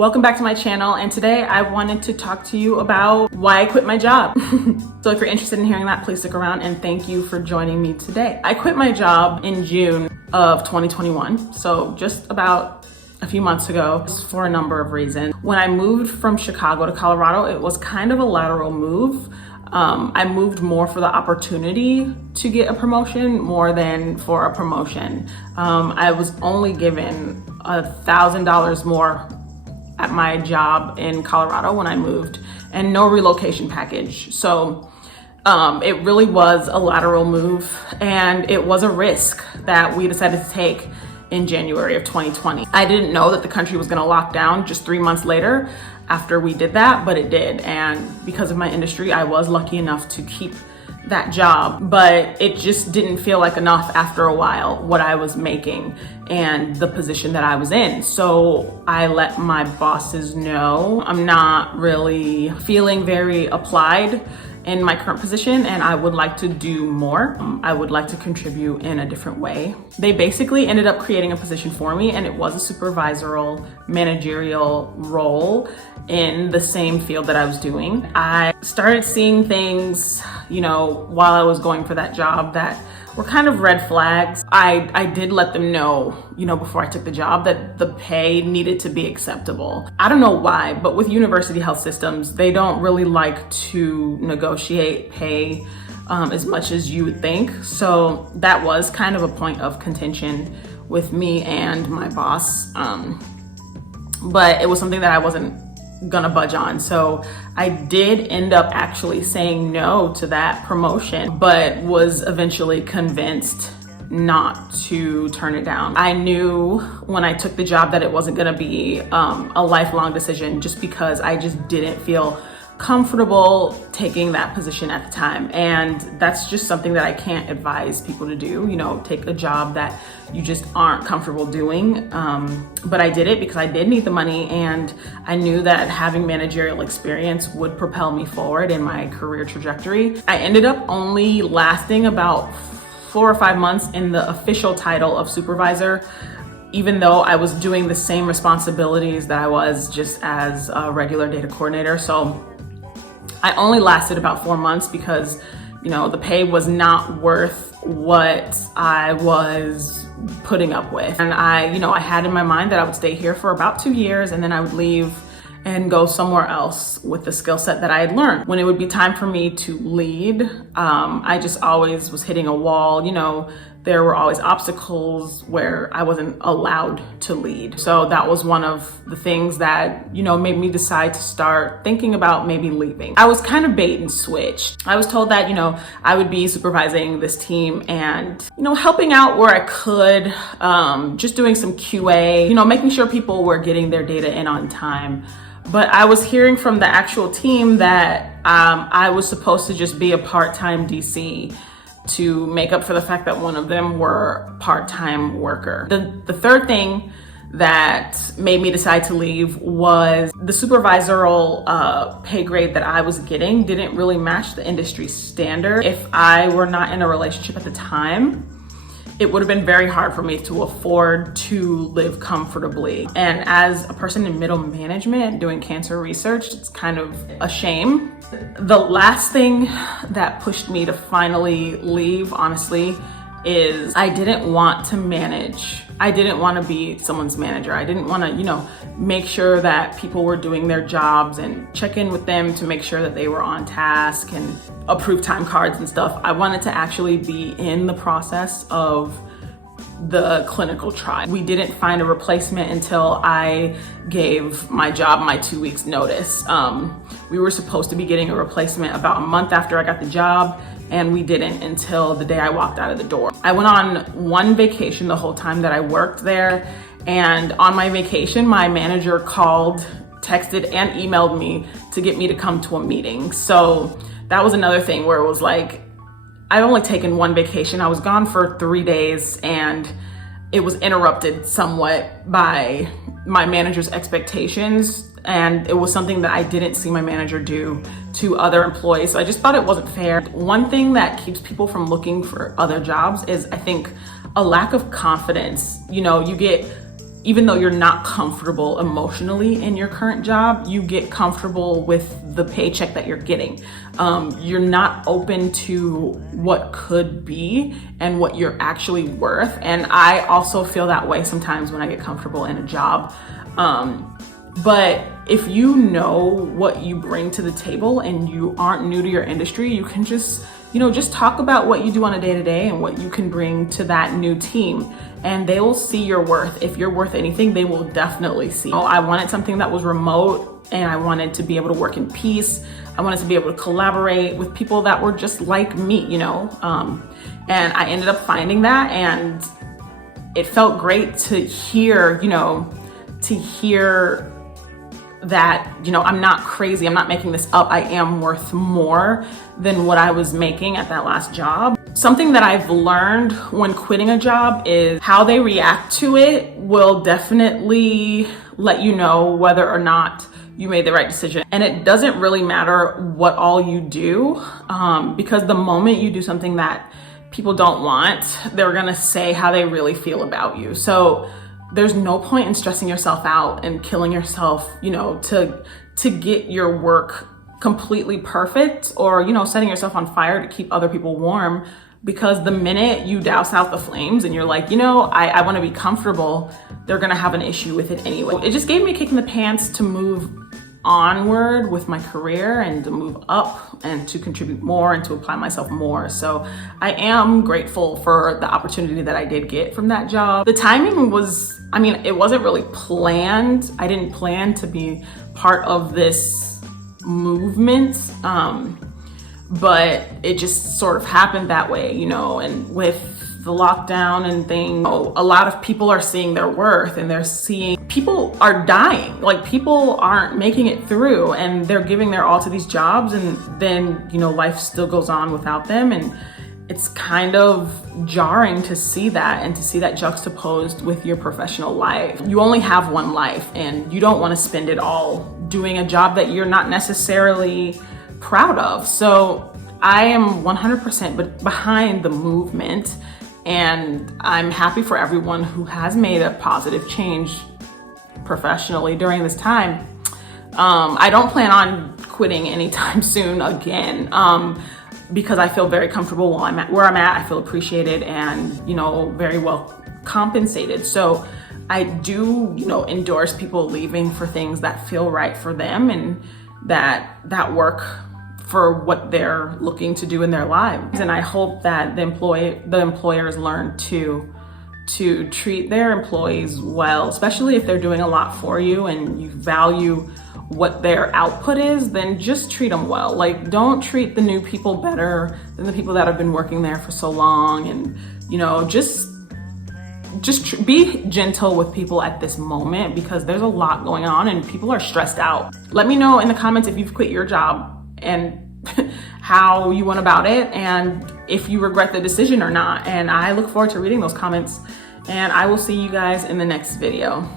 Welcome back to my channel, and today I wanted to talk to you about why I quit my job. So if you're interested in hearing that, please stick around, and thank you for joining me today. I quit my job in June of 2021, so just about a few months ago, for a number of reasons. When I moved from Chicago to Colorado, it was kind of a lateral move. I moved more for the opportunity to get a promotion more than for a promotion. I was only given $1,000 more at my job in Colorado when I moved, and no relocation package. So it really was a lateral move, and it was a risk that we decided to take in January of 2020. I didn't know that the country was gonna lock down just 3 months later after we did that, but it did. And because of my industry, I was lucky enough to keep that job, but it just didn't feel like enough after a while, what I was making and the position that I was in. So I let my bosses know I'm not really feeling very applied in my current position, and I would like to do more. I would like to contribute in a different way. They basically ended up creating a position for me, and it was a supervisorial managerial role in the same field that I was doing. I started seeing things, while I was going for that job that were kind of red flags. I did let them know, before I took the job, that the pay needed to be acceptable. I don't know why, but with university health systems, they don't really like to negotiate pay as much as you would think. So that was kind of a point of contention with me and my boss. But it was something that I wasn't gonna budge on. So I did end up actually saying no to that promotion, but was eventually convinced not to turn it down. I knew when I took the job that it wasn't gonna be a lifelong decision, just because I just didn't feel comfortable taking that position at the time. And that's just something that I can't advise people to do, take a job that you just aren't comfortable doing. But I did it because I did need the money, and I knew that having managerial experience would propel me forward in my career trajectory. I ended up only lasting about 4 or 5 months in the official title of supervisor, even though I was doing the same responsibilities that I was just as a regular data coordinator. So I only lasted about 4 months because, the pay was not worth what I was putting up with. And I had in my mind that I would stay here for about 2 years, and then I would leave and go somewhere else with the skill set that I had learned. When it would be time for me to lead, I just always was hitting a wall. There were always obstacles where I wasn't allowed to lead. So that was one of the things that, made me decide to start thinking about maybe leaving. I was kind of bait and switch. I was told that, I would be supervising this team and, helping out where I could, just doing some QA, making sure people were getting their data in on time. But I was hearing from the actual team that I was supposed to just be a part-time DC to make up for the fact that one of them were part-time worker. The third thing that made me decide to leave was the supervisorial pay grade that I was getting didn't really match the industry standard. If I were not in a relationship at the time, it would have been very hard for me to afford to live comfortably. And as a person in middle management doing cancer research, it's kind of a shame. The last thing that pushed me to finally leave, honestly, is I didn't want to manage. I didn't want to be someone's manager. I didn't want to, make sure that people were doing their jobs and check in with them to make sure that they were on task and approve time cards and stuff. I wanted to actually be in the process of the clinical trial. We didn't find a replacement until I gave my job my 2 weeks notice. We were supposed to be getting a replacement about a month after I got the job, and we didn't until the day I walked out of the door. I went on one vacation the whole time that I worked there, and on my vacation, my manager called, texted, and emailed me to get me to come to a meeting. So that was another thing where it was like, I'd only taken one vacation. I was gone for 3 days, and it was interrupted somewhat by my manager's expectations. And it was something that I didn't see my manager do to other employees. So I just thought it wasn't fair. One thing that keeps people from looking for other jobs is, I think, a lack of confidence. You get even though you're not comfortable emotionally in your current job, you get comfortable with the paycheck that you're getting. You're not open to what could be and what you're actually worth. And I also feel that way sometimes when I get comfortable in a job. But if you know what you bring to the table and you aren't new to your industry, you can just talk about what you do on a day-to-day and what you can bring to that new team, and they will see your worth. If you're worth anything, they will definitely see. I wanted something that was remote, and I wanted to be able to work in peace. I wanted to be able to collaborate with people that were just like me, and I ended up finding that, and it felt great to hear that, I'm not crazy. I'm not making this up. I am worth more than what I was making at that last job. Something that I've learned when quitting a job is how they react to it will definitely let you know whether or not you made the right decision. And it doesn't really matter what all you do, because the moment you do something that people don't want, they're gonna say how they really feel about you. So there's no point in stressing yourself out and killing yourself, to get your work completely perfect, or, setting yourself on fire to keep other people warm. Because the minute you douse out the flames and you're like, I want to be comfortable, they're going to have an issue with it anyway. It just gave me a kick in the pants to move onward with my career and to move up and to contribute more and to apply myself more. So I am grateful for the opportunity that I did get from that job. The timing was, it wasn't really planned. I didn't plan to be part of this movement, but it just sort of happened that way, and with the lockdown and things, a lot of people are seeing their worth, and they're seeing people are dying. Like, people aren't making it through, and they're giving their all to these jobs, and then, life still goes on without them. And it's kind of jarring to see that, and to see that juxtaposed with your professional life. You only have one life, and you don't want to spend it all doing a job that you're not necessarily proud of. So I am 100% behind the movement, and I'm happy for everyone who has made a positive change professionally during this time. I don't plan on quitting anytime soon again, because I feel very comfortable where I'm at. I feel appreciated and, very well compensated. So I do, endorse people leaving for things that feel right for them and that work for what they're looking to do in their lives. And I hope that the employers learn to treat their employees well, especially if they're doing a lot for you and you value what their output is. Then just treat them well. Like, don't treat the new people better than the people that have been working there for so long. And, just be gentle with people at this moment, because there's a lot going on and people are stressed out. Let me know in the comments if you've quit your job and how you went about it, and if you regret the decision or not. And I look forward to reading those comments, and I will see you guys in the next video.